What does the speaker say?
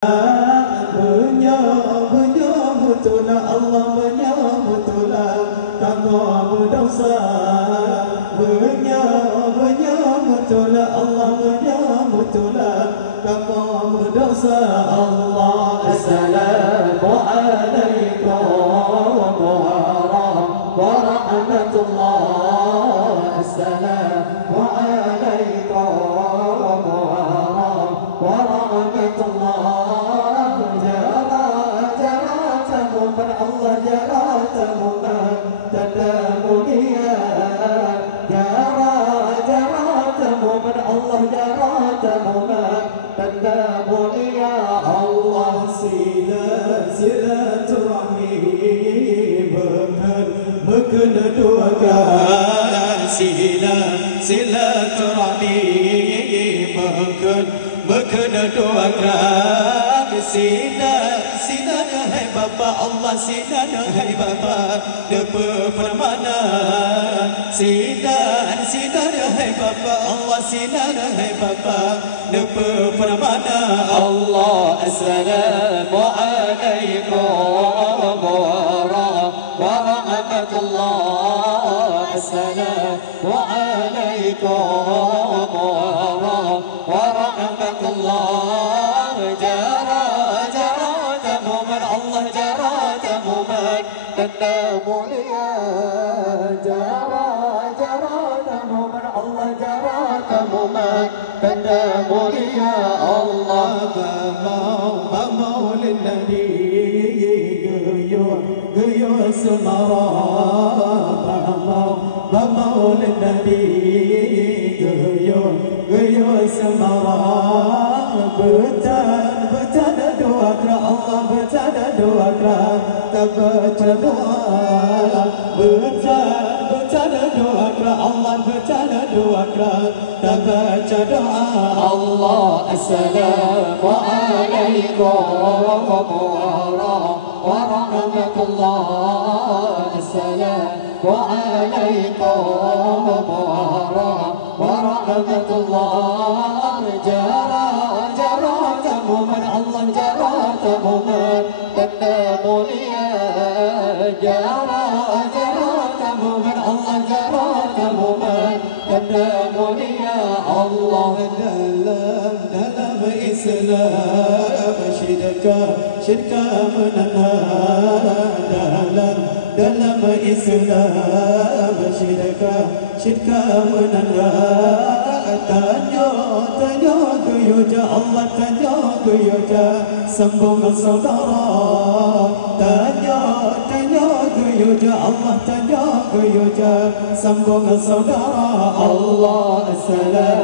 Betul-betul Allah betul tanpa berdosa. Betul Allah betul tanpa berdosa. Allah assalamualaikum warahmatullah. Assalamualaikum warahmatullah. Allah jaratamu tanda mulia, jaratamu Allah jaratamu tanda mulia. Allah silaturahmi berkena duakan, silaturahmi berkena duakan. Sinar hai Bapa Allah, sinar hai Bapa depa permana. Sinar hai Bapa Allah, sinar hai Bapa depa permana. Allah assalamualaikum warahmatullah. Assalamualaikum warahmatullah. Allah jaratamu tanda mulia, jaratamu Allah jaratamu tanda mulia. Allah bamau lin-nabi guyur semara, bamau lin-nabi guyur semara. Bercanda doa ke Allah, bercanda doa ke tak baca doa. Bercanda doa ke Allah, bercanda doa ke tak baca doa. Allah assalamualaikum warahmatullah. Assalamualaikum warahmatullah. Allah jaratamu tanda mulia, jaratamu Allah jaratamu tanda mulia. Allah dalam Islam syirka menanam. Dalam Islam syirka menanam. Tanya kuyuja Allah, tanya kuyuja sambung saudara. Tanya kuyuja Allah, tanya kuyuja sambung saudara. Allah assalam